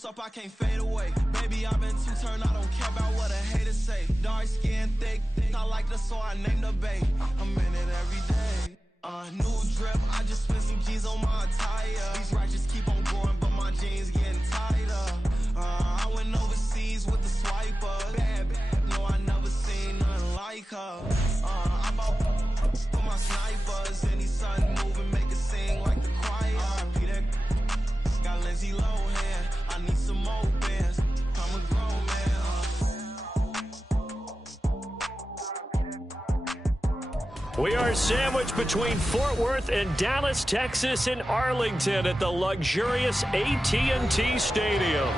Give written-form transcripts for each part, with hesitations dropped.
Post up, I can't fade away. Baby, I've been too turned, I don't care about what a hater say. Dark skin, thick, I like the so I named the bay. I'm in it every day. New drip, I just spent some G's on my attire. These righteous keep on going, but my jeans getting tighter. I went overseas with the swiper. Bad, no, I never seen nothing like her. I bought for my snipers. Any sudden moving, make it sing like the choir. Peter got Lindsay Lohan. I need some more bands. I'm a grown man. We are sandwiched between Fort Worth and Dallas, Texas, and Arlington at the luxurious AT&T Stadium.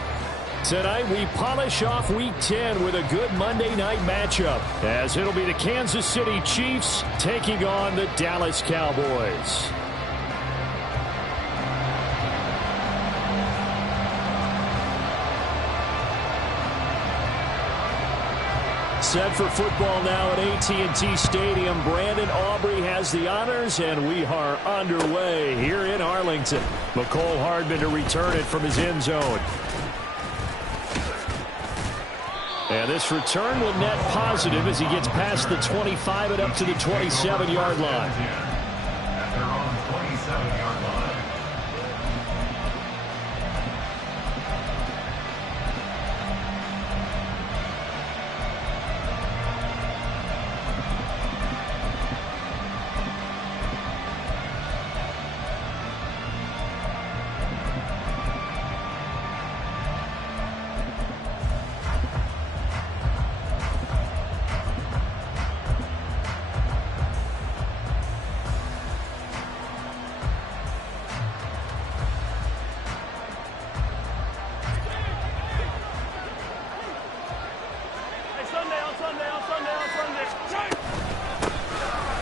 Tonight, we polish off Week 10 with a good Monday night matchup, as it'll be the Kansas City Chiefs taking on the Dallas Cowboys. Set for football now at AT&T Stadium. Brandon Aubrey has the honors, and we are underway here in Arlington. McCole Hardman to return it from his end zone. And this return will net positive as he gets past the 25 and up to the 27-yard line. At their own 27-yard line.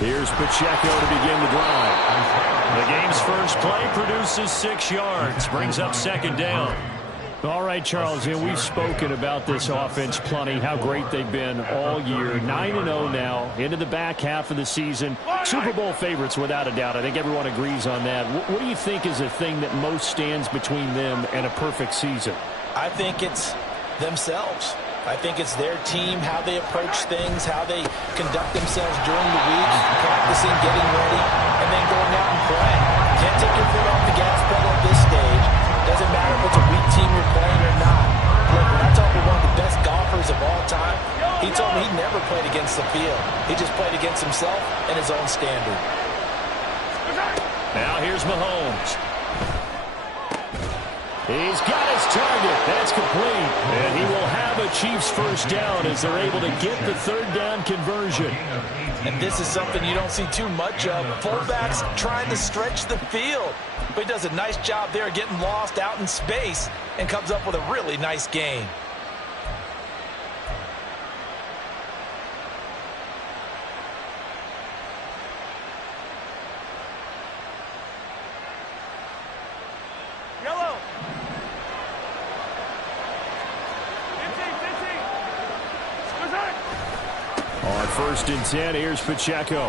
Here's Pacheco to begin the drive. The game's first play produces 6 yards, brings up second down. All right, Charles, we've spoken about this offense plenty, how great they've been all year. 9-0 now, into the back half of the season. Super Bowl favorites, without a doubt. I think everyone agrees on that. What do you think is the thing that most stands between them and a perfect season? I think it's themselves. I think it's their team, how they approach things, how they conduct themselves during the week, practicing, getting ready, and then going out and playing. Can't take your foot off the gas pedal at this stage. Doesn't matter if it's a weak team you're playing or not. Look, when I talk to one of the best golfers of all time, he told me he never played against the field. He just played against himself and his own standard. Now here's Mahomes. He's got his target. That's complete. And he will have a Chiefs first down as they're able to get the third down conversion. And this is something you don't see too much of. Fullbacks trying to stretch the field. But he does a nice job there getting lost out in space and comes up with a really nice gain. On 1st and 10, here's Pacheco.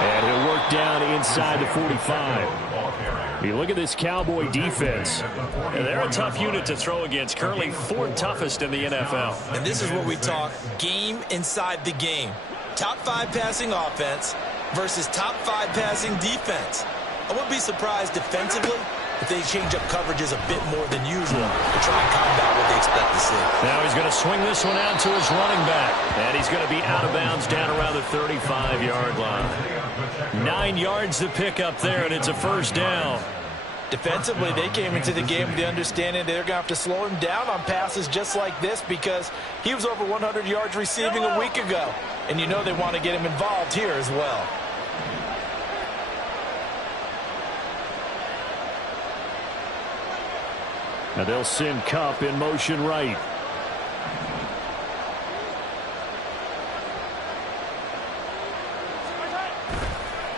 And he'll work down inside the 45. You look at this Cowboy defense. And they're a tough unit to throw against, currently 4th toughest in the NFL. And this is what we talk game inside the game. Top 5 passing offense versus top 5 passing defense. I wouldn't be surprised defensively if they change up coverages a bit more than usual to try and combat what they expect to see. Now he's going to swing this one out to his running back. And he's going to be out of bounds down around the 35-yard line. 9 yards to pick up there, and it's a first down. Defensively, they came into the game with the understanding they're going to have to slow him down on passes just like this because he was over 100 yards receiving a week ago. And you know they want to get him involved here as well. Now they'll send Kupp in motion right.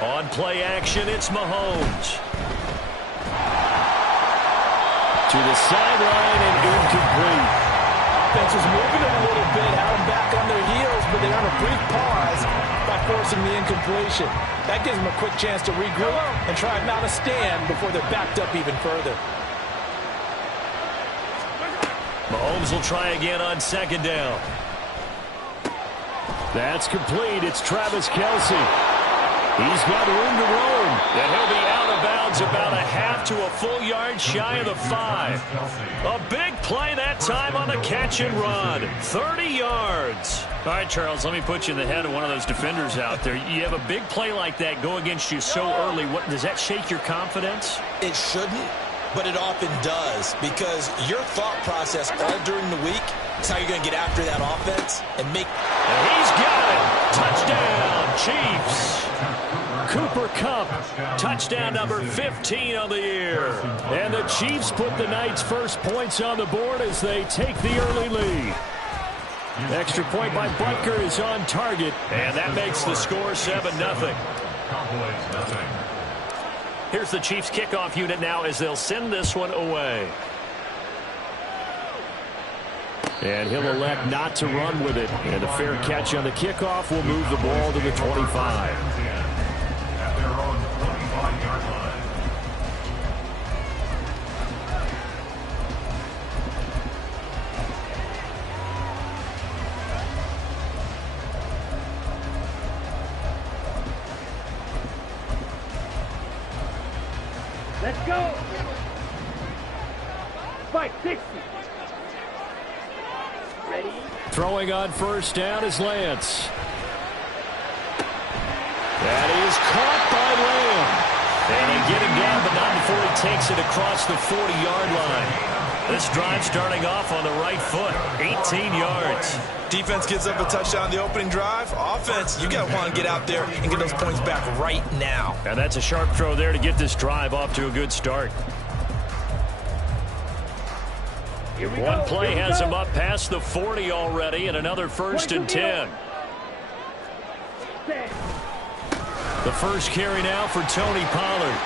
On play action, it's Mahomes. To the sideline and incomplete. Offense was moving a little bit, had them back on their heels, but they earned a brief pause by forcing the incompletion. That gives them a quick chance to regroup and try and mount a stand before they're backed up even further. Mahomes will try again on second down. That's complete. It's Travis Kelce. He's got room to roam. And he'll be out of bounds about a half to a full yard shy of the 5. A big play that time on the catch and run. 30 yards. All right, Charles, let me put you in the head of one of those defenders out there. You have a big play like that go against you so early. What does that shake your confidence? It shouldn't, but it often does, because your thought process all during the week is how you're going to get after that offense and make. And he's got it. Touchdown, Chiefs. Cooper Kupp, touchdown number 15 on the year. And the Chiefs put the night's first points on the board as they take the early lead. Extra point by Butker is on target, and that makes the score 7-0. Here's the Chiefs kickoff unit now as they'll send this one away. And he'll elect not to run with it. And a fair catch on the kickoff will move the ball to the 25. Let's go. Fight 60. Ready? Throwing on first down is Lance. That is caught by Lamb. And they get him down, but not before he takes it across the 40-yard line. This drive starting off on the right foot. 18 yards. Defense gets up a touchdown the opening drive. Offense, you got to want to get out there and get those points back right now. And that's a sharp throw there to get this drive off to a good start. One play has him up past the 40 already, and another 1st and 10. The first carry now for Tony Pollard.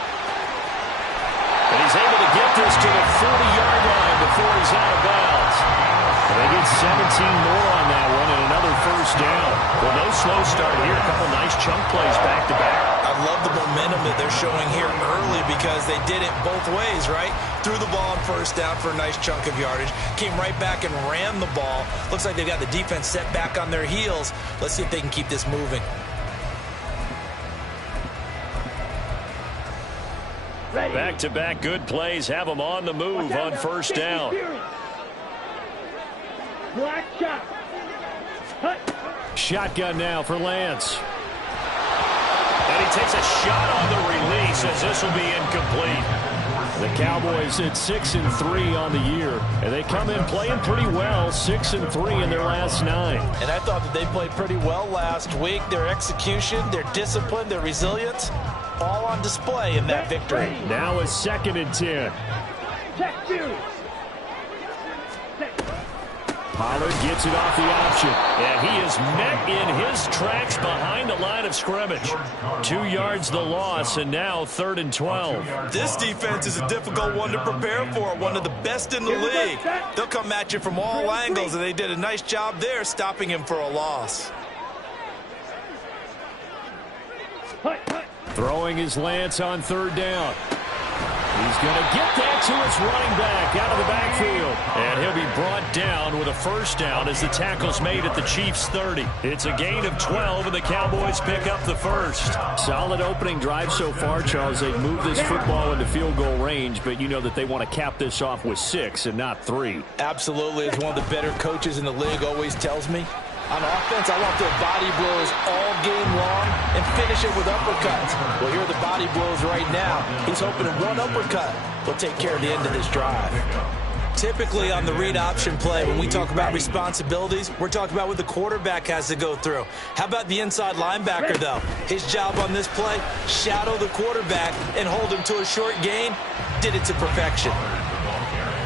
And he's able to get this to the 40-yard line before he's out of bounds. And they get 17 more on that one and another 1st down. Well, no slow start here. A couple nice chunk plays back-to-back. I love the momentum that they're showing here early because they did it both ways, right? Threw the ball on 1st down for a nice chunk of yardage. Came right back and ran the ball. Looks like they've got the defense set back on their heels. Let's see if they can keep this moving. Back-to-back good plays have them on the move on 1st down. Black shot. Shotgun now for Lance. And he takes a shot on the release as this will be incomplete. The Cowboys at 6-3 on the year, and they come in playing pretty well, 6-3 in their last 9. And I thought that they played pretty well last week. Their execution, their discipline, their resilience, all on display in that victory. Now a 2nd and 10. Pollard gets it off the option. And he is met in his tracks behind the line of scrimmage. 2 yards the loss, and now 3rd and 12. This defense is a difficult one to prepare for, one of the best in the league. They'll come at you from all angles, and they did a nice job there stopping him for a loss. Throwing his Lance on 3rd down. He's going to get that to his running back out of the backfield. And he'll be brought down with a 1st down as the tackle's made at the Chiefs' 30. It's a gain of 12, and the Cowboys pick up the 1st. Solid opening drive so far, Charles. They've moved this football into field goal range, but you know that they want to cap this off with 6 and not 3. Absolutely. As one of the better coaches in the league always tells me, on offense, I want their body blows all game long and finish it with uppercuts. Well, here are the body blows right now. He's hoping one uppercut will take care of the end of this drive. Typically on the read option play, when we talk about responsibilities, we're talking about what the quarterback has to go through. How about the inside linebacker, though? His job on this play, shadow the quarterback and hold him to a short gain. Did it to perfection.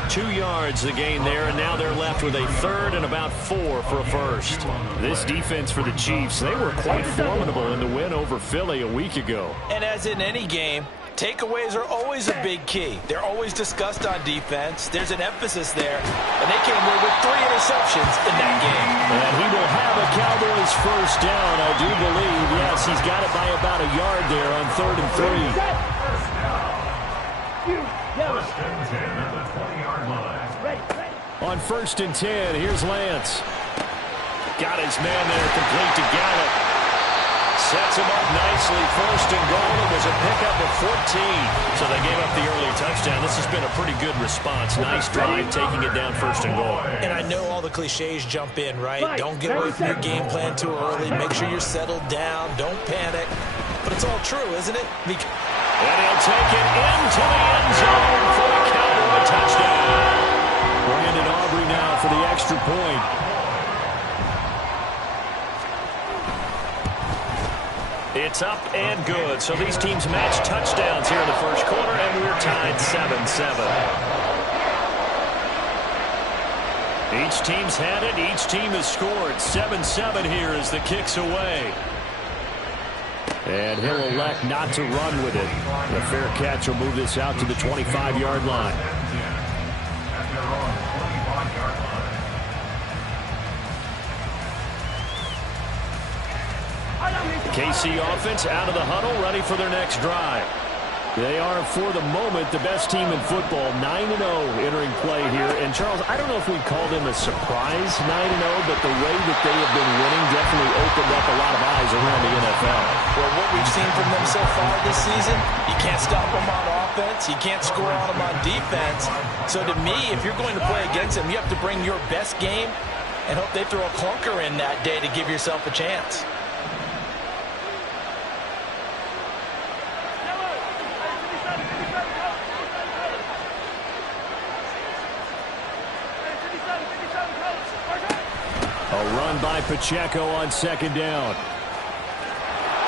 2 yards the gain there, and now they're left with a 3rd and about 4 for a 1st. This defense for the Chiefs, they were quite formidable in the win over Philly a week ago. And as in any game, takeaways are always a big key. They're always discussed on defense. There's an emphasis there, and they came away with 3 interceptions in that game. And he will have a Cowboys 1st down, I do believe. Yes, he's got it by about a yard there on 3rd and 3. First and 10 at the 20-yard line. On 1st and 10, here's Lance. Got his man there, complete to Gallup. Sets him up nicely. 1st and goal. It was a pickup of 14. So they gave up the early touchdown. This has been a pretty good response. Nice drive, taking it down 1st and goal. And I know all the cliches jump in, right? Don't get away from your game plan too early. Make sure you're settled down. Don't panic. But it's all true, isn't it? And he'll take it into the end zone for a Cowboy touchdown. Brandon Aubrey now for the extra point. It's up and good. So these teams match touchdowns here in the first quarter, and we're tied 7-7. Each team's had it. Each team has scored. 7-7 here as the kick's away. And he'll elect not to run with it. The fair catch will move this out to the 25-yard line. KC offense out of the huddle, ready for their next drive. They are, for the moment, the best team in football, 9-0 entering play here. And, Charles, I don't know if we'd call them a surprise 9-0, but the way that they have been winning definitely opened up a lot of eyes around the NFL. Well, what we've seen from them so far this season, you can't stop them on offense. You can't score on them on defense. So, to me, if you're going to play against them, you have to bring your best game and hope they throw a clunker in that day to give yourself a chance. By Pacheco on 2nd down.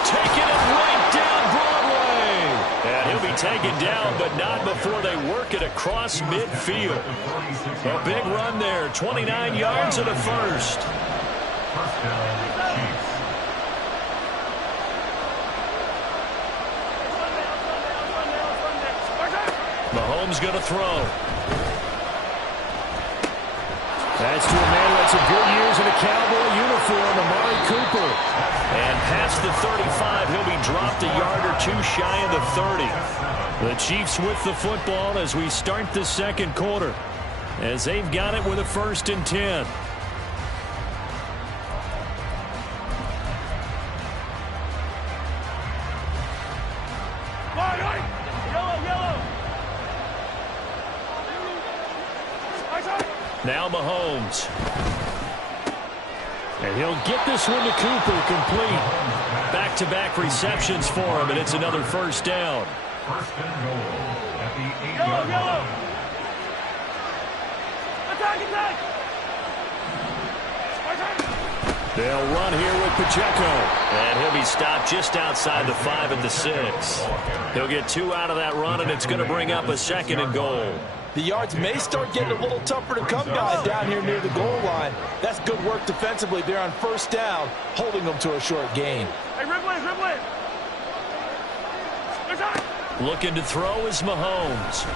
Taking it right down Broadway. And he'll be taken down, but not before they work it across midfield. A big run there, 29 yards and a first. Mahomes going to throw. That's to a man who had some good years in a Cowboy uniform, Amari Cooper. And past the 35, he'll be dropped a yard or two shy of the 30. The Chiefs with the football as we start the second quarter, as they've got it with a 1st and 10. Now Mahomes. And he'll get this one to Cooper, complete. Back-to-back receptions for him, and it's another 1st down. 1st and goal at the 8-yard line. Attack! They'll run here with Pacheco. And he'll be stopped just outside the 5 at the 6. He'll get 2 out of that run, and it's going to bring up a 2nd and goal. The yards may start getting a little tougher to come by down here near the goal line. That's good work defensively there on 1st down, holding them to a short gain. Hey, Ripley! Looking to throw is Mahomes.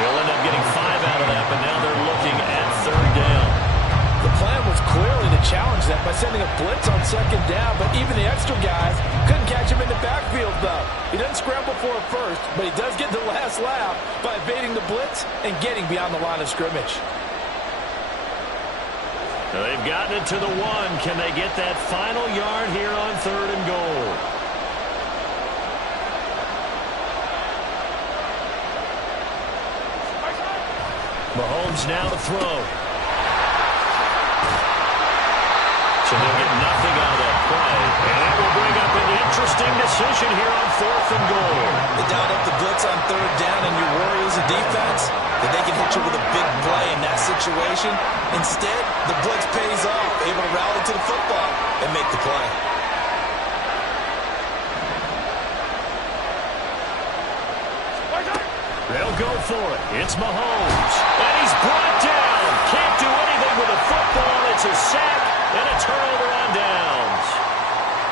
He'll end up getting 5 out of that, but now they're looking at 3rd down. The plan was clearly to challenge that by sending a blitz on 2nd down, but even the extra guys couldn't catch him in the backfield, though. He doesn't scramble for it first, but he does get the last laugh by evading the blitz and getting beyond the line of scrimmage. Now they've gotten it to the 1. Can they get that final yard here on 3rd and goal? Mahomes now to throw. So they'll get nothing out of that play. And that will bring up an interesting decision here on 4th and goal. They dialed up the blitz on 3rd down, and your worry as a defense that they can hit you with a big play in that situation. Instead, the blitz pays off, able to rally to the football and make the play. They'll go for it. It's Mahomes. And he's brought down. Can't do anything with the football. It's a sack and a turnover on downs.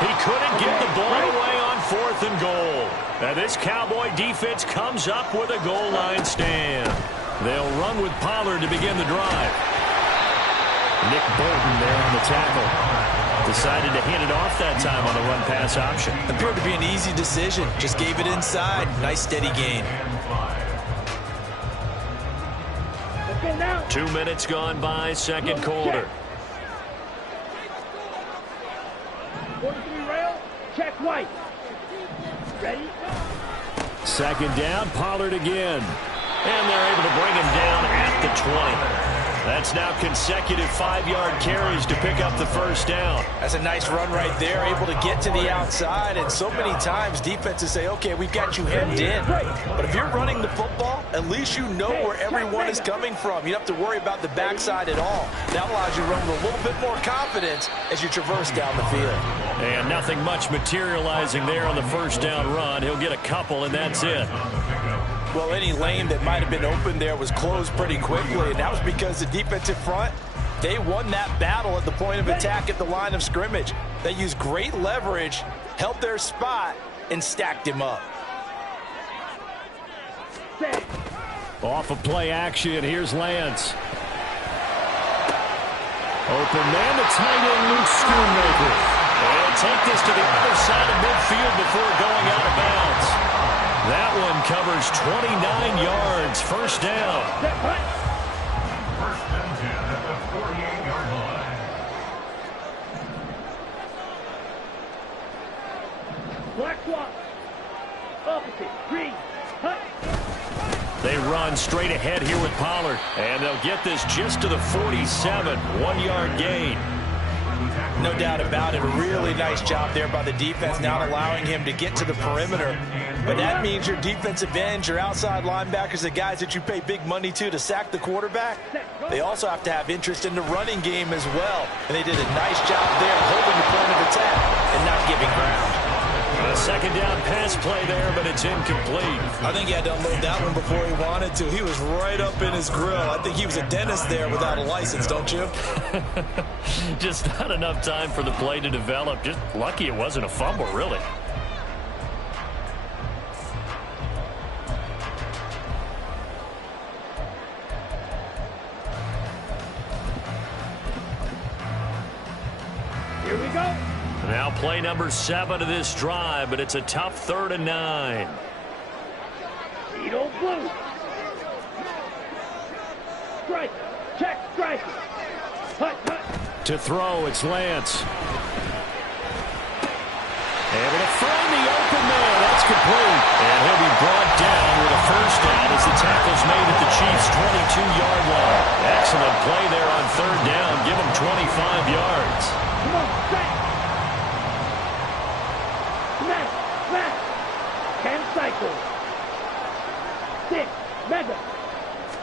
He couldn't get the ball away on 4th and goal. And this Cowboy defense comes up with a goal line stand. They'll run with Pollard to begin the drive. Nick Bolton there on the tackle. Decided to hand it off that time on the run-pass option. Appeared to be an easy decision. Just gave it inside. Nice steady gain. Go now. 2 minutes gone by, second quarter. 43 rail. Check white. Ready? Second down, Pollard again. And they're able to bring him down at the 20. That's now consecutive 5-yard carries to pick up the first down. That's a nice run right there, able to get to the outside. And so many times defenses say, okay, we've got you hemmed in. But if you're running the football, at least you know where everyone is coming from. You don't have to worry about the backside at all. That allows you to run with a little bit more confidence as you traverse down the field. And nothing much materializing there on the first down run. He'll get a couple, and that's it. Well, any lane that might have been open there was closed pretty quickly, and that was because the defensive front, they won that battle at the point of attack at the line of scrimmage. They used great leverage, held their spot, and stacked him up. Off of play action, here's Lance. Open man, the tight end, Luke Schoonmaker. They'll take this to the other side of midfield before going out of bounds. That one covers 29 yards. First down. First and 10 at the 48-yard line. Black swap. Opposite. Green. Hut. They run straight ahead here with Pollard. And they'll get this just to the 47. 1-yard gain. No doubt about it. A really nice job there by the defense, not allowing him to get to the perimeter. But that means your defensive ends, your outside linebackers, the guys that you pay big money to sack the quarterback, they also have to have interest in the running game as well. And they did a nice job there holding the point of attack and not giving ground. A second down pass play there, but it's incomplete. I think he had to unload that one before he wanted to. He was right up in his grill. I think he was a dentist there without a license, don't you? Just not enough time for the play to develop. Just lucky it wasn't a fumble, really. Here we go. Now play number 7 of this drive, but it's a tough 3rd and 9. Eat old blue. Strike. Check strike. Hut, hut. To throw, it's Lance. Able to find the open man. That's complete. And he'll be brought down with a first down as the tackle's made at the Chiefs' 22-yard line. Excellent play there on 3rd down. Give him 25 yards. Come on, back. Smash, smash. 10 cycles. 6, mega.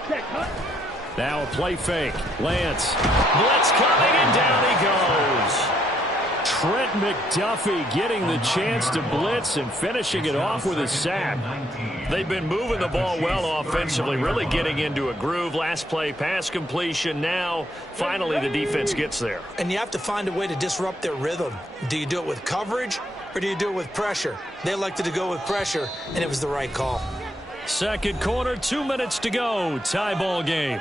Check, hut. Now a play fake. Lance. Blitz coming, and down he goes. Trent McDuffie getting the chance to blitz and finishing it off with a sack. They've been moving the ball well offensively, really getting into a groove. Last play, pass completion. Now, finally, the defense gets there. And you have to find a way to disrupt their rhythm. Do you do it with coverage, or do you do it with pressure? They elected to go with pressure, and it was the right call. Second quarter, 2 minutes to go. Tie ball game.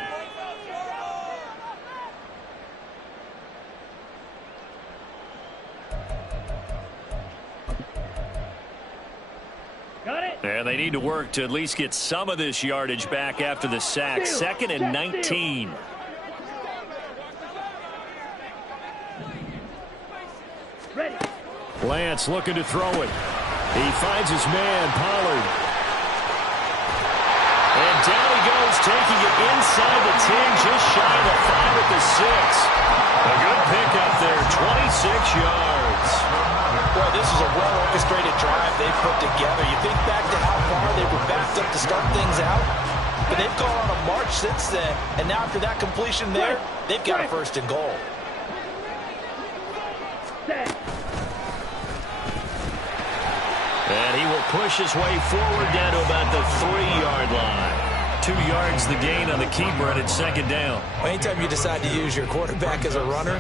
Got it. And they need to work to at least get some of this yardage back after the sack. 2nd and 19. Ready. Lance looking to throw it. He finds his man, Pollard. And down he goes, taking it inside the 10, just shy of the 5 at the 6. A good pickup there, 26 yards. Boy, this is a well-orchestrated drive they've put together. You think back to how far they were backed up to start things out, but they've gone on a march since then, and now after that completion there, they've got a 1st and goal. And he will push his way forward down to about the 3-yard line. 2 yards the gain on the keeper, and it's 2nd down. Anytime you decide to use your quarterback as a runner,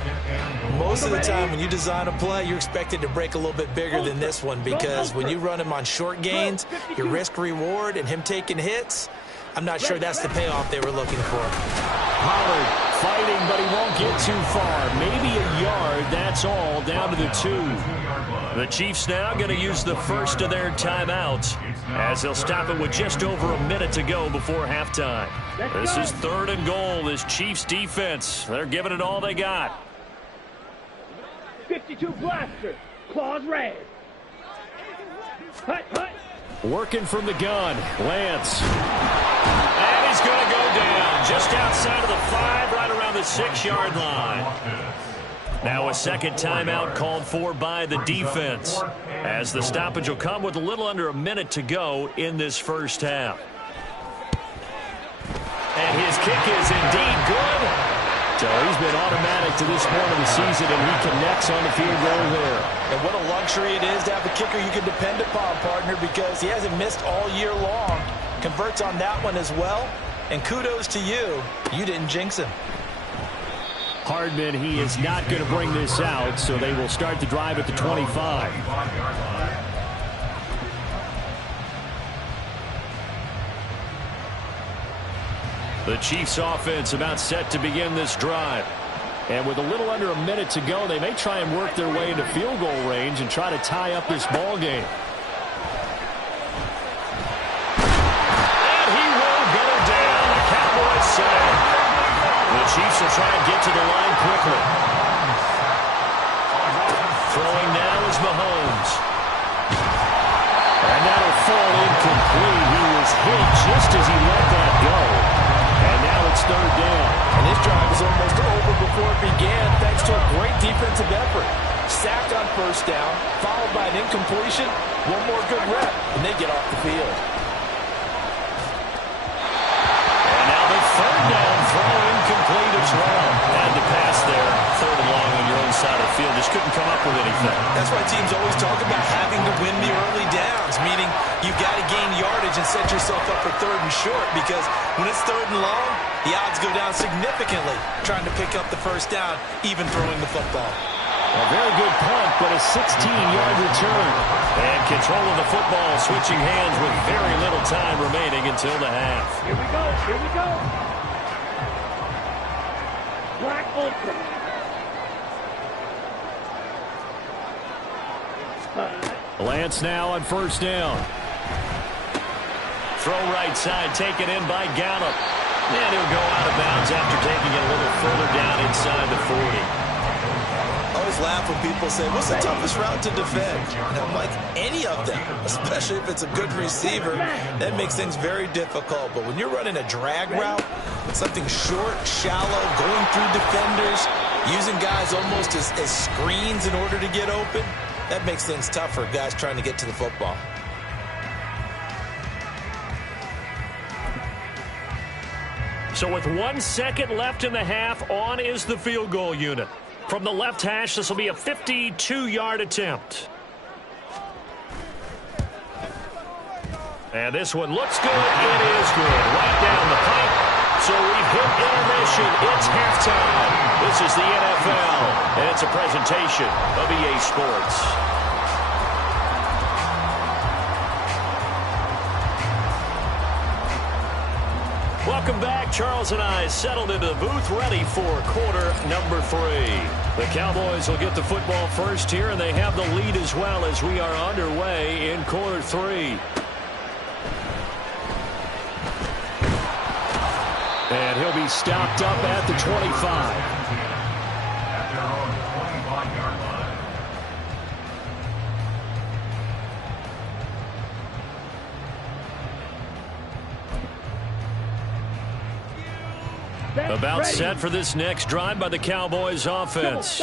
most of the time when you design a play, you're expected to break a little bit bigger than this one, because when you run him on short gains, your risk-reward and him taking hits, I'm not sure that's the payoff they were looking for. Pollard fighting, but he won't get too far. Maybe a yard, that's all, down to the 2. The Chiefs now going to use the first of their timeouts as they'll stop it with just over a minute to go before halftime. This is 3rd and goal. This Chiefs defense, they're giving it all they got. 52 blaster. Claws red. Hut, hut. Working from the gun, Lance. And he's going to go down just outside of the 5, right around the 6-yard line. Now a second timeout called for by the defense, as the stoppage will come with a little under a minute to go in this first half. And his kick is indeed good. So he's been automatic to this point of the season, and he connects on the field goal there. And what a luxury it is to have a kicker you can depend upon, partner, because he hasn't missed all year long. Converts on that one as well. And kudos to you. You didn't jinx him. Hardman, he is not going to bring this out, so they will start the drive at the 25. The Chiefs offense about set to begin this drive. And with a little under a minute to go, they may try and work their way into field goal range and try to tie up this ball game. And he will go down. The Cowboys say. The Chiefs will try and get to the line quickly. Throwing now is Mahomes. And that'll fall incomplete. He was hit just as he let that go. And now it's 3rd down. And this drive is almost over before it began, thanks to a great defensive effort. Sack on 1st down, followed by an incompletion. One more good rep, and they get off the field. And now the 3rd down throw incomplete as well. And the pass there, 3rd and long on your own side of the field. Just couldn't come up with anything. That's why teams always talk about having to win the early downs, meaning you've got to gain yardage and set yourself up for 3rd and short, because when it's 3rd and long, the odds go down significantly trying to pick up the 1st down, even throwing the football. A very good punt, but a 16-yard return. And control of the football, switching hands with very little time remaining until the half. Here we go. Here we go. Black Ultra. Lance now on 1st down. Throw right side, taken in by Gallup. And he'll go out of bounds after taking it a little further down inside the 40. I always laugh when people say, what's the toughest route to defend? And I'm like, any of them, especially if it's a good receiver. That makes things very difficult. But when you're running a drag route, something short, shallow, going through defenders, using guys almost as screens in order to get open, that makes things tough for guys trying to get to the football. So with 1 second left in the half, on is the field goal unit. From the left hash, this will be a 52-yard attempt. And this one looks good. It is good. Right down the pipe. So we've hit intermission. It's halftime. This is the NFL, and it's a presentation of EA Sports. Welcome back. Charles and I settled into the booth, ready for quarter number 3. The Cowboys will get the football first here, and they have the lead as well as we are underway in quarter 3. And he'll be stopped up at the 25. At their own 25-yard line. About set for this next drive by the Cowboys offense.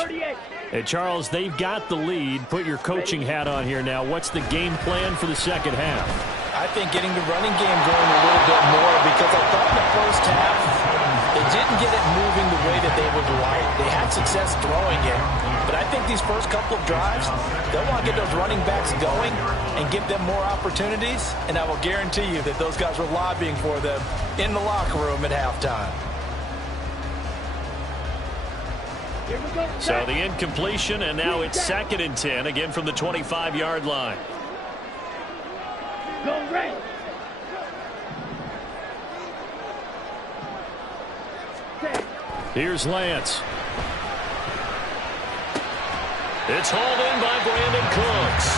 Hey, Charles, they've got the lead. Put your coaching hat on here now. What's the game plan for the second half? I think getting the running game going a little bit more, because I thought in the first half they didn't get it moving the way that they would like. They had success throwing it, but I think these first couple of drives, they'll want to get those running backs going and give them more opportunities, and I will guarantee you that those guys were lobbying for them in the locker room at halftime. So the incompletion, and now it's 2nd and 10, again from the 25-yard line. Go red. Set. Here's Lance. It's hauled in by Brandon Cooks.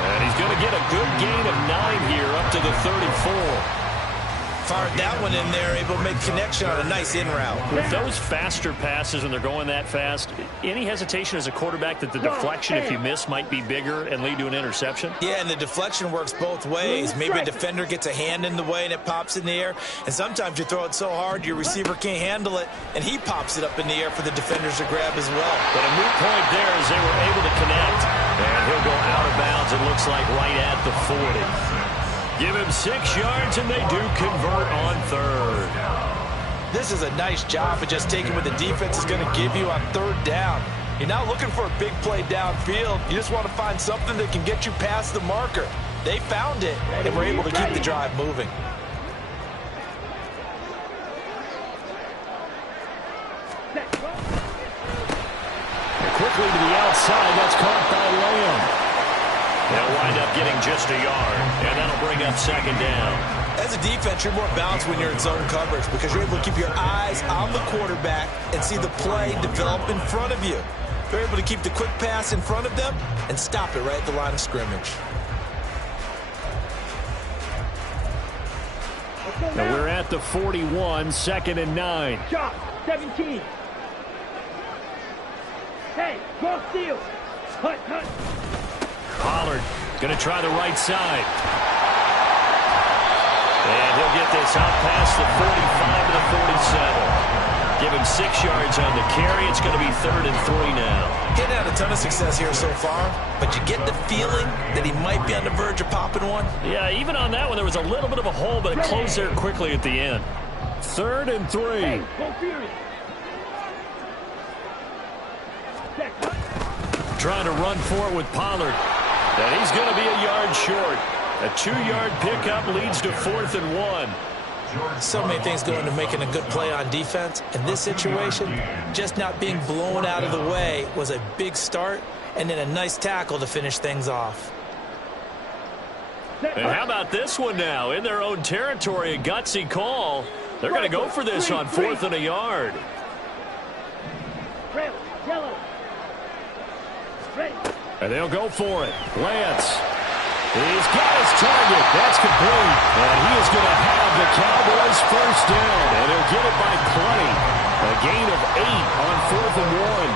And he's going to get a good gain of 9 here up to the 34. Fired that one in there, able to make connection on a nice in route. With those faster passes when they're going that fast, any hesitation as a quarterback that the deflection, if you miss, might be bigger and lead to an interception? Yeah, and the deflection works both ways. Maybe a defender gets a hand in the way and it pops in the air, and sometimes you throw it so hard your receiver can't handle it, and he pops it up in the air for the defenders to grab as well. But a moot point there as they were able to connect, and he'll go out of bounds, it looks like, right at the 40. Give him 6 yards, and they do convert on 3rd. This is a nice job of just taking what the defense is going to give you on 3rd down. You're not looking for a big play downfield. You just want to find something that can get you past the marker. They found it, and were able to keep the drive moving. And quickly to the outside, that's caught by Lamb. They'll wind up getting just a yard, and that'll bring up 2nd down. As a defense, you're more balanced when you're in zone coverage because you're able to keep your eyes on the quarterback and see the play develop in front of you. You're able to keep the quick pass in front of them and stop it right at the line of scrimmage. Now we're at the 41, 2nd and 9. Shot, 17. Hey, go steal. Hut, hut. Pollard going to try the right side. And he'll get this out past the 45 to the 47. Give him 6 yards on the carry. It's going to be 3rd and 3 now. Getting out a ton of success here so far, but you get the feeling that he might be on the verge of popping one. Yeah, even on that one, there was a little bit of a hole, but it closed there quickly at the end. 3rd and 3. Hey, go Fury. Trying to run for it with Pollard. And he's going to be a yard short. A 2-yard pickup leads to 4th and 1. So many things go into making a good play on defense. In this situation, just not being blown out of the way was a big start, and then a nice tackle to finish things off. And how about this one now? In their own territory, a gutsy call. They're going to go for this on 4th and a yard. Red, yellow. Ready. And they'll go for it. Lance. He's got his target. That's complete. And he is going to have the Cowboys first down. And he'll get it by plenty. A gain of 8 on 4th and 1.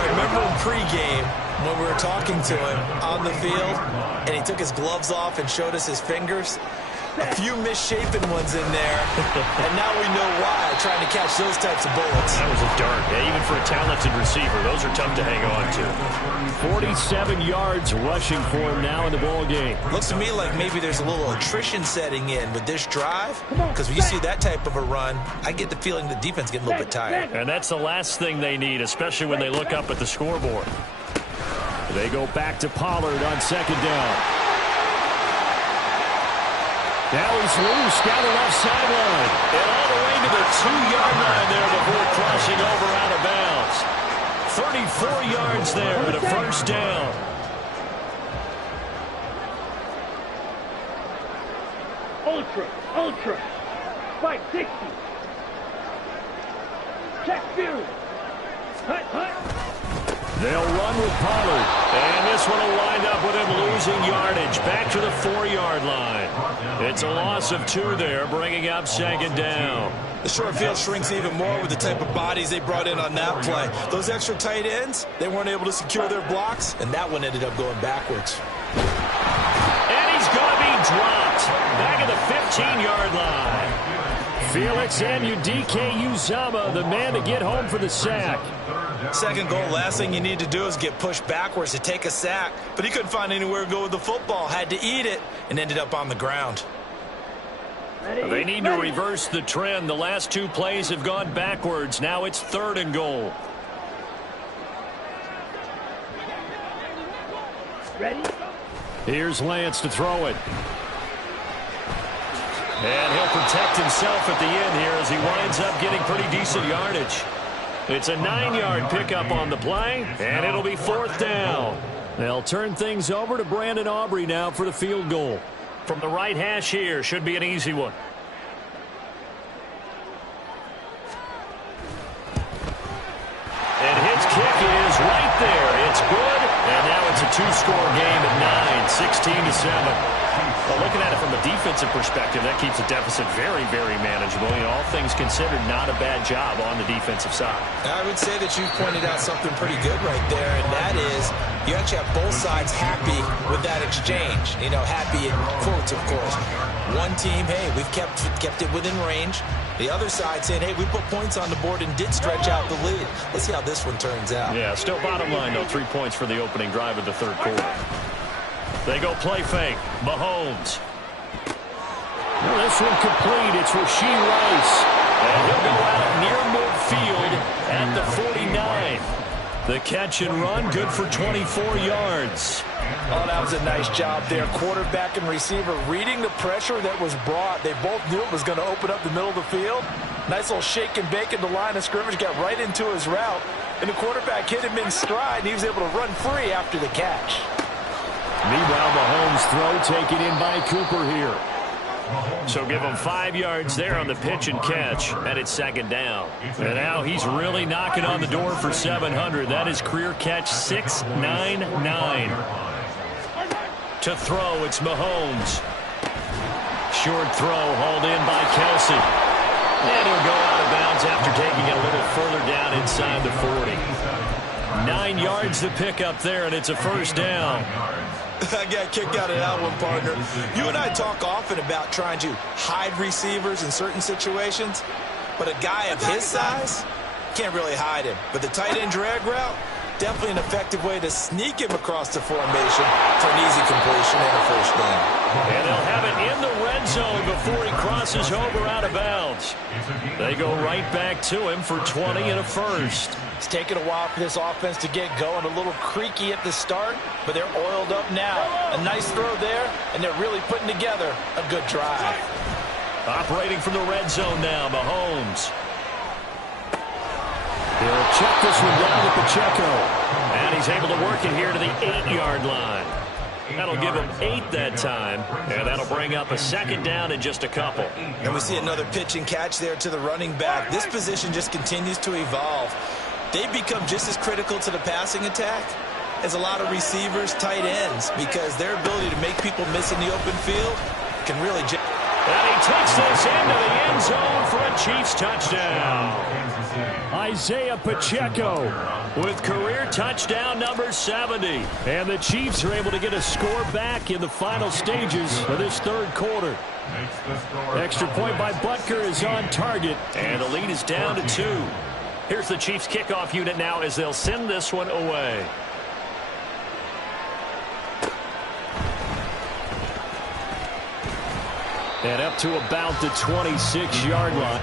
I remember in pregame when we were talking to him on the field, and he took his gloves off and showed us his fingers. A few misshapen ones in there, and now we know why, trying to catch those types of bullets. That was a dart. Yeah, even for a talented receiver, those are tough to hang on to. 47 yards rushing for him now in the ball game. Looks to me like maybe there's a little attrition setting in with this drive, because when you see that type of a run, I get the feeling the defense getting a little bit tired. And that's the last thing they need, especially when they look up at the scoreboard. They go back to Pollard on 2nd down. Now he's loose down the left sideline. And all the way to the 2-yard line there before crossing over out of bounds. 34 yards there and a first down. Ultra. 560. Check Fury. Hut. They'll run with Pollard. And this one will wind up with him losing yardage. Back to the 4-yard line. It's a loss of 2 there, bringing up 2nd down. The short field shrinks even more with the type of bodies they brought in on that play. Those extra tight ends, they weren't able to secure their blocks, and that one ended up going backwards. And he's going to be dropped. Back at the 15-yard line. Felix Anudike-Uzomah, the man to get home for the sack. Second goal, last thing you need to do is get pushed backwards to take a sack. But he couldn't find anywhere to go with the football, had to eat it, and ended up on the ground. They need to reverse the trend. The last 2 plays have gone backwards. Now it's 3rd and goal. Ready? Here's Lance to throw it. And he'll protect himself at the end here as he winds up getting pretty decent yardage. It's a 9-yard pickup on the play, and it'll be 4th down. They'll turn things over to Brandon Aubrey now for the field goal. From the right hash here, should be an easy one. two-score game at 9, 16-7. Well, looking at it from a defensive perspective, that keeps the deficit very, very manageable. You know, all things considered, not a bad job on the defensive side. I would say that you've pointed out something pretty good right there, and that is you actually have both sides happy with that exchange. You know, happy in quotes, of course. One team, hey, we've kept it within range. The other side saying, hey, we put points on the board and did stretch out the lead. Let's see how this one turns out. Yeah, still bottom line, though. 3 points for the opening drive of the third quarter. They go play fake. Mahomes. Well, this one complete. It's Rashee Rice. And he'll go out near midfield at the 49. The catch and run, good for 24 yards. Oh, that was a nice job there. Quarterback and receiver reading the pressure that was brought. They both knew it was going to open up the middle of the field. Nice little shake and bake at the line of scrimmage. Got right into his route. And the quarterback hit him in stride. And he was able to run free after the catch. Meanwhile, Mahomes' throw taken in by Cooper here. So give him 5 yards there on the pitch and catch, and it's second down. And now he's really knocking on the door for 700. That is career catch 699. To throw, it's Mahomes. Short throw hauled in by Kelsey. And he'll go out of bounds after taking it a little further down inside the 40. 9 yards to pick up there, and it's a first down. I got a kick out of that one, partner. You and I talk often about trying to hide receivers in certain situations, but a guy of his size can't really hide him. But the tight end drag route, definitely an effective way to sneak him across the formation for an easy completion and a first down. And they'll have it in the red zone before he crosses over out of bounds. They go right back to him for 20 and a first. It's taken a while for this offense to get going. A little creaky at the start, but they're oiled up now. A nice throw there, and they're really putting together a good drive. Operating from the red zone now, Mahomes. He'll check this one down to Pacheco. And he's able to work it here to the 8-yard line. That'll give him 8 that time, and that'll bring up a second down in just a couple. And we see another pitch and catch there to the running back. This position just continues to evolve. They've become just as critical to the passing attack as a lot of receivers, tight ends, because their ability to make people miss in the open field can really... And he takes this into the end zone for a Chiefs touchdown. Isaiah Pacheco with career touchdown number 70. And the Chiefs are able to get a score back in the final stages of this third quarter. Extra point by Butker is on target, and the lead is down to 2. Here's the Chiefs kickoff unit now as they'll send this one away. And up to about the 26-yard line.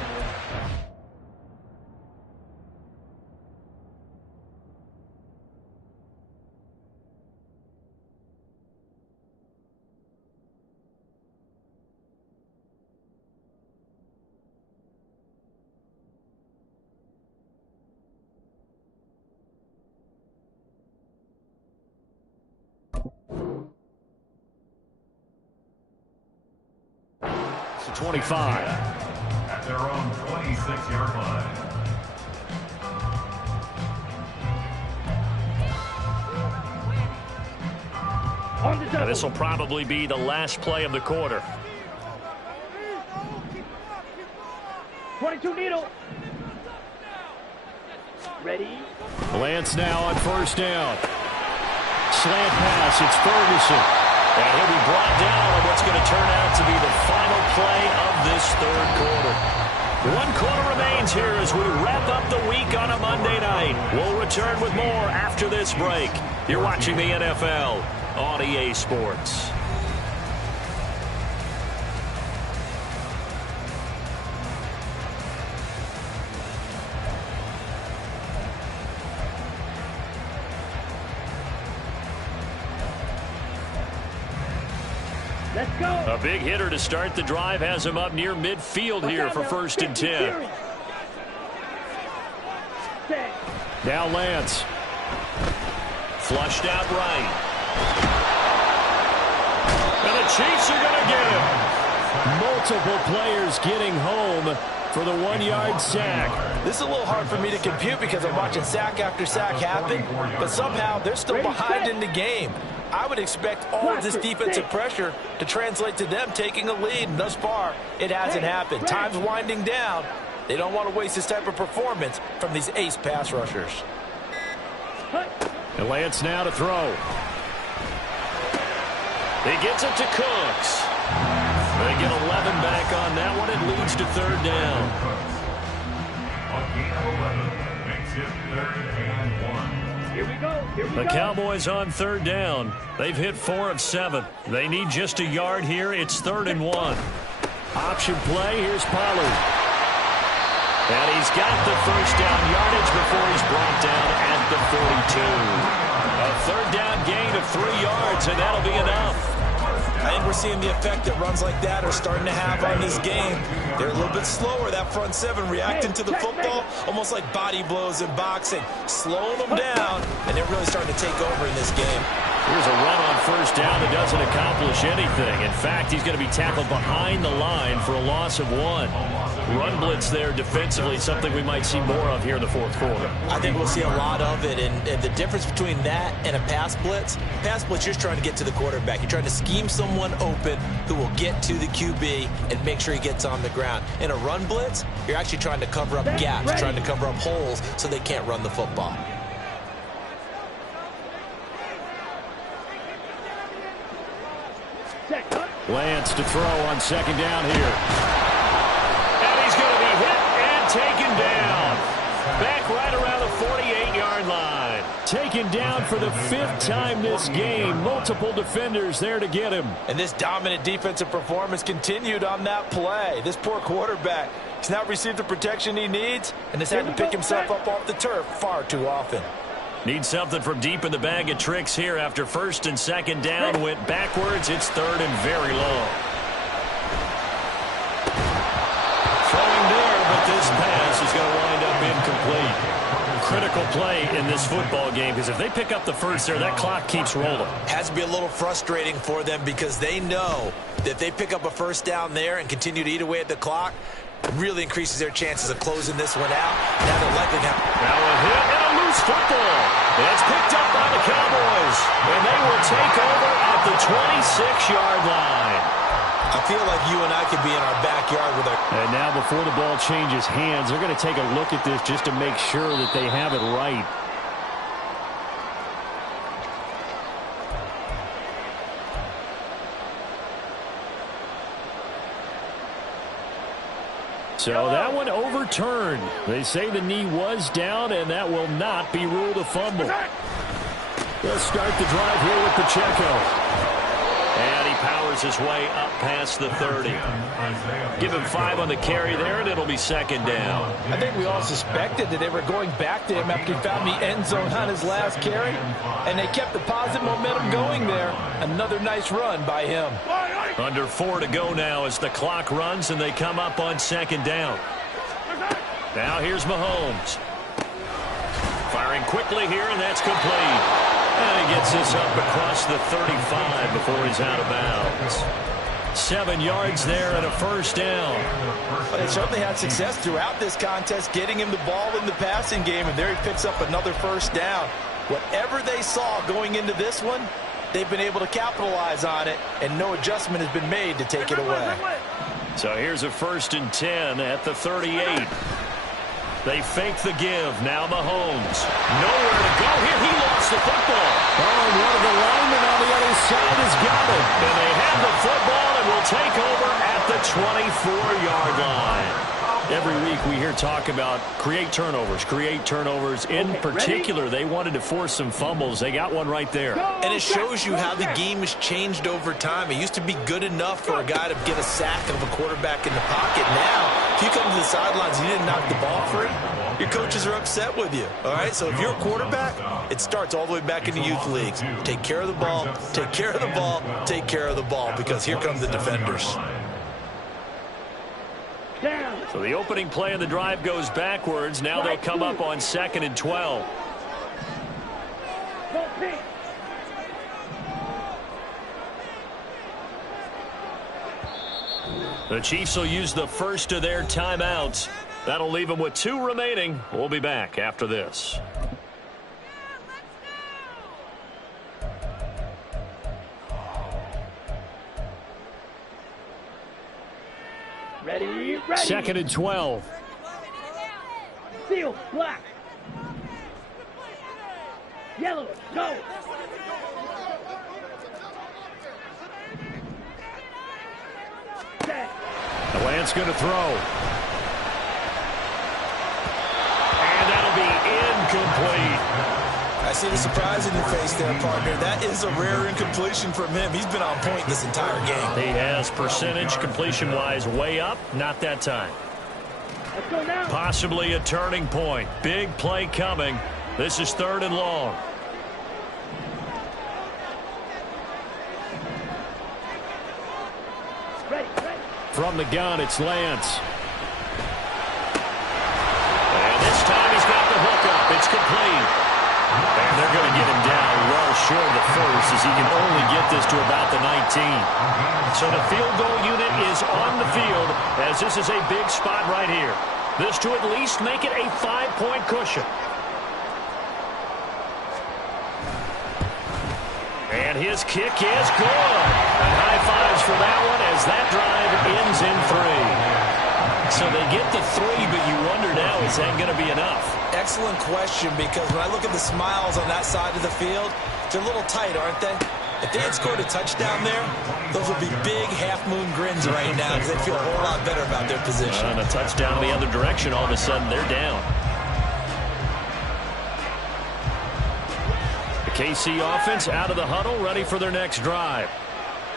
To 25. At their own 26-yard line. Now this will probably be the last play of the quarter. 22 needle. Ready? Lance now on first down. Slant pass, it's Ferguson. And he'll be brought down on what's going to turn out to be the final play of this third quarter. 1 quarter remains here as we wrap up the week on a Monday night. We'll return with more after this break. You're watching the NFL on EA Sports. Let's go. A big hitter to start the drive has him up near midfield here for first and 10. Now Lance. Flushed out right. And the Chiefs are going to get him. Multiple players getting home for the 1-yard sack. This is a little hard for me to compute because I'm watching sack after sack happen, but somehow they're still behind in the game. I would expect all of this defensive pressure to translate to them taking a lead, and thus far, it hasn't happened. Time's winding down. They don't want to waste this type of performance from these ace pass rushers. And Lance now to throw. He gets it to Cooks. They get 11 back on that one. It leads to third down. A gain of 11 makes it 3rd and 1. Here we go. The Cowboys on third down. They've hit 4 of 7. They need just a yard here. It's 3rd and 1. Option play. Here's Pollard. And he's got the first down yardage before he's brought down at the 42. A third down gain of 3 yards, and that'll be enough. I think we're seeing the effect that runs like that are starting to have on this game. They're a little bit slower, that front seven, reacting to the football, almost like body blows in boxing, slowing them down, and they're really starting to take over in this game. Here's a run on first down that doesn't accomplish anything. In fact, he's going to be tackled behind the line for a loss of 1. Run blitz there defensively, something we might see more of here in the fourth quarter. I think we'll see a lot of it, and the difference between that and a pass blitz, you're just trying to get to the quarterback. You're trying to scheme someone open who will get to the QB and make sure he gets on the ground. In a run blitz, you're actually trying to cover up gaps, trying to cover up holes so they can't run the football. Lance to throw on second down here. And he's going to be hit and taken down. Back right around the 48-yard line. Taken down for the 5th time this game. Multiple defenders there to get him. And this dominant defensive performance continued on that play. This poor quarterback has not received the protection he needs and has had to pick himself up off the turf far too often. Need something from deep in the bag of tricks here after first and second down went backwards. It's 3rd and very long. Throwing there, but this pass is going to wind up incomplete. Critical play in this football game because if they pick up the first there, that clock keeps rolling. Has to be a little frustrating for them because they know that if they pick up a first down there and continue to eat away at the clock, it really increases their chances of closing this one out. Now they're likely to have... Now a hit and a loose football. It's picked up by the Cowboys, and they will take over at the 26-yard line. I feel like you and I could be in our backyard with our... And now before the ball changes hands, they're going to take a look at this just to make sure that they have it right. So that one overturned. They say the knee was down, and that will not be ruled a fumble. They'll start the drive here with Pacheco. And he powers his way up past the 30. Give him 5 on the carry there, and it'll be second down. I think we all suspected that they were going back to him after he found the end zone on his last carry, and they kept the positive momentum going there. Another nice run by him. Under 4 to go now as the clock runs, and they come up on second down. Now here's Mahomes. Firing quickly here, and that's complete. And he gets this up across the 35 before he's out of bounds. 7 yards there and a first down. Well, they certainly had success throughout this contest, getting him the ball in the passing game, and there he picks up another first down. Whatever they saw going into this one, they've been able to capitalize on it, and no adjustment has been made to take it away. So here's a 1st and 10 at the 38. They fake the give. Now Mahomes. Nowhere to go here. He lost the football. Oh, and one of the linemen on the other side has got it. And they have the football and will take over at the 24-yard line. Every week we hear talk about create turnovers. In particular, they wanted to force some fumbles. They got one right there. And it shows you how the game has changed over time. It used to be good enough for a guy to get a sack of a quarterback in the pocket. Now, if you come to the sidelines and you didn't knock the ball free, your coaches are upset with you. All right? So if you're a quarterback, it starts all the way back in the youth leagues. Take care of the ball, take care of the ball, take care of the ball, because here come the defenders. So the opening play of the drive goes backwards. Now they'll come up on 2nd and 12. The Chiefs will use the first of their timeouts. That'll leave them with 2 remaining. We'll be back after this. Ready. 2nd and 12. Seal, black. Yellow, go. Set. The Lance going to throw. And that'll be incomplete. I see the surprise in your face there, partner. That is a rare incompletion from him. He's been on point this entire game. He has percentage completion-wise way up. Not that time. Let's go now. Possibly a turning point. Big play coming. This is 3rd and long. Ready. From the gun, it's Lance. And this time he's got the hook up. It's complete. And they're going to get him down well short of the first as he can only get this to about the 19. So the field goal unit is on the field as this is a big spot right here. This to at least make it a 5-point cushion. And his kick is good. And high fives for that one as that drive ends in 3. So they get the 3, but you wonder now, is that going to be enough? Excellent question, because when I look at the smiles on that side of the field, they're a little tight, aren't they? If they had scored a touchdown there, those would be big half-moon grins right now because they feel a whole lot better about their position. And a touchdown the other direction, all of a sudden they're down. The KC offense out of the huddle, ready for their next drive.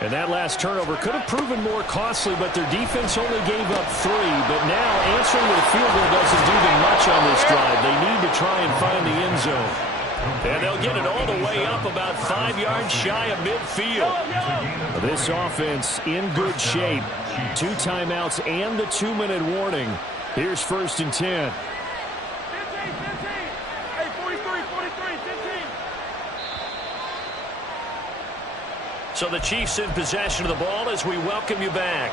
And that last turnover could have proven more costly, but their defense only gave up 3. But now answering with a field goal doesn't do them much on this drive. They need to try and find the end zone. And they'll get it all the way up about 5 yards shy of midfield. This offense in good shape. 2 timeouts and the 2-minute warning. Here's 1st and 10. 15. Hey, 43, 15. So the Chiefs in possession of the ball as we welcome you back.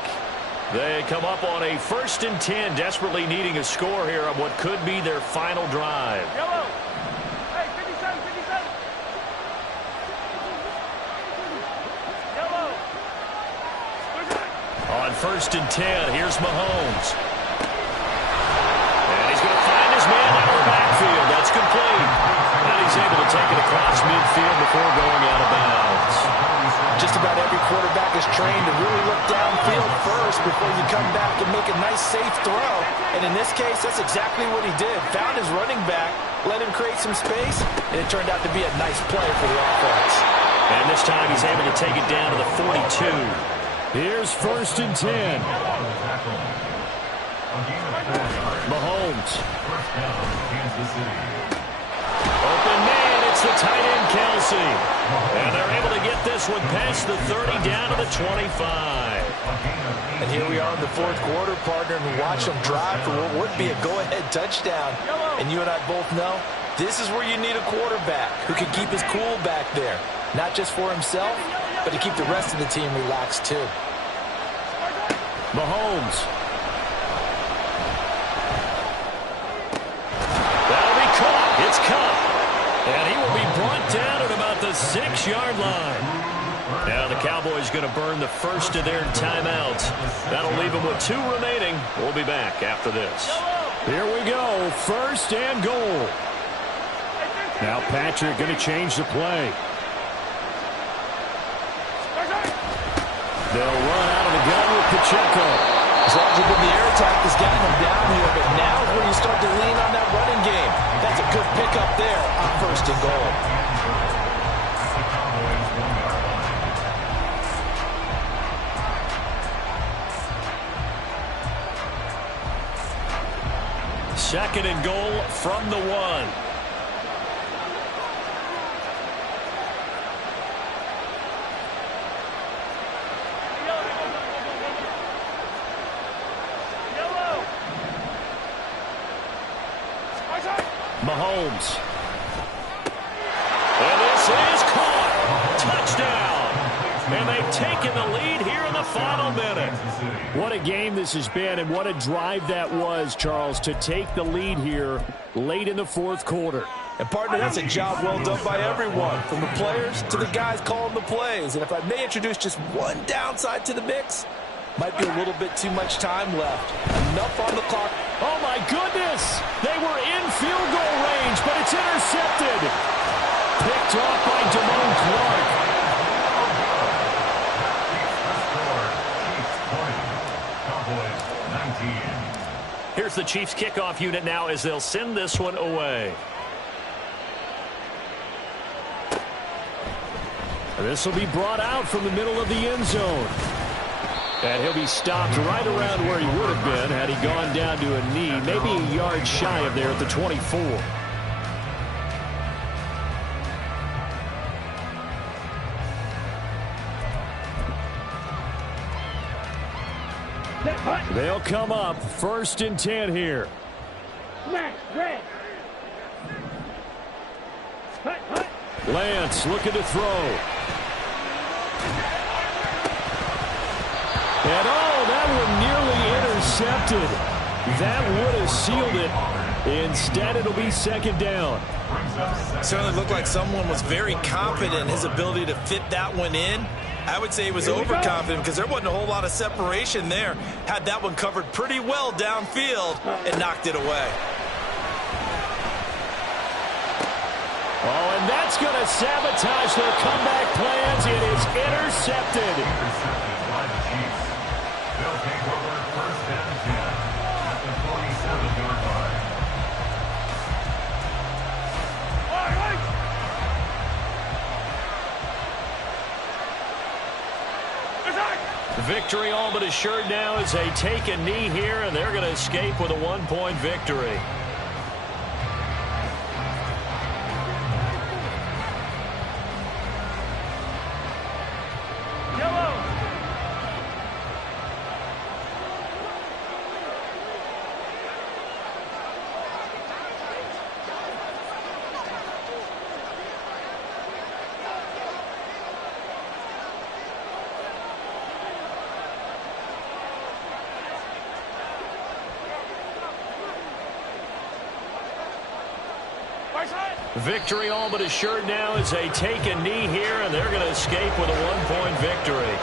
They come up on a 1st and 10, desperately needing a score here on what could be their final drive. Yellow. Hey, 57. Yellow. On 1st and 10, here's Mahomes. And he's going to find his man out of the backfield. That's complete. And he's able to take it across midfield before going out of bounds. Just about every quarterback is trained to really look downfield first before you come back and make a nice, safe throw. And in this case, that's exactly what he did. Found his running back, let him create some space, and it turned out to be a nice play for the offense. And this time he's able to take it down to the 42. Here's 1st and 10. Mahomes. Open man, it's the tight end, Kelsey. And they're able to get this one past the 30 down to the 25. And here we are in the 4th quarter, partner, and watch them drive for what would be a go-ahead touchdown. And you and I both know this is where you need a quarterback who can keep his cool back there. Not just for himself, but to keep the rest of the team relaxed too. Mahomes. That'll be caught. It's caught. And he will be brought down at about the 6-yard line. Now the Cowboys going to burn the first of their timeouts. That'll leave them with 2 remaining. We'll be back after this. Here we go. 1st and goal. Now Patrick going to change the play. They'll run out of the gun with Pacheco. As long as the air attack is getting them down here, but now is when you start to lean on that running game. That's a good pickup there on 1st and goal. Second and goal from the 1. Mahomes. And this is caught. Touchdown. And they've taken the lead here in the the final minute. What a game this has been, and what a drive that was, Charles, to take the lead here late in the fourth quarter. And, partner, that's a job well done by everyone, from the players to the guys calling the plays. And if I may introduce just one downside to the mix, might be a little bit too much time left. Enough on the clock. Oh, my goodness! They were in field goal range, but it's intercepted. Picked off by Damone Clark. Here's the Chiefs kickoff unit now as they'll send this one away. This will be brought out from the middle of the end zone. And he'll be stopped right around where he would have been had he gone down to a knee, maybe a yard shy of there at the 24. They'll come up 1st and 10 here. Lance looking to throw. And that one nearly intercepted. That would have sealed it. Instead, it'll be 2nd down. Certainly looked like someone was very confident in his ability to fit that one in. I would say he was overconfident because there wasn't a whole lot of separation there. Had that one covered pretty well downfield and knocked it away. Oh, and that's going to sabotage their comeback plans. It is intercepted. By the Chiefs. They'll take over 1st and 10 at the 47-yard line. Victory all but assured now as they take a knee here, and they're going to escape with a 1-point victory. Victory all but assured now as they take a knee here, and they're going to escape with a 1-point victory.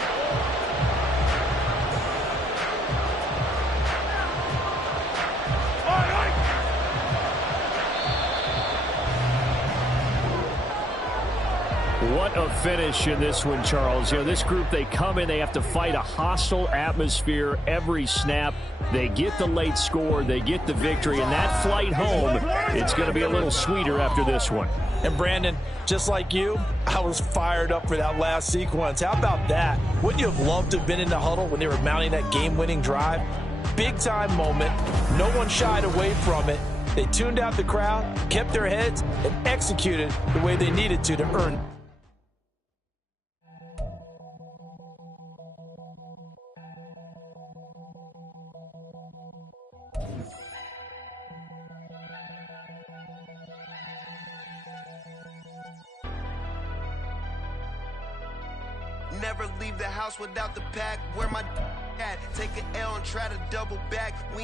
What a finish in this one, Charles. You know, this group, they come in, they have to fight a hostile atmosphere every snap. They get the late score, they get the victory, and that flight home, it's going to be a little sweeter after this one. And, Brandon, just like you, I was fired up for that last sequence. How about that? Wouldn't you have loved to have been in the huddle when they were mounting that game-winning drive? Big-time moment. No one shied away from it. They tuned out the crowd, kept their heads, and executed the way they needed to earn. Never leave the house without the pack. Where my at? Take an L and try to double back. We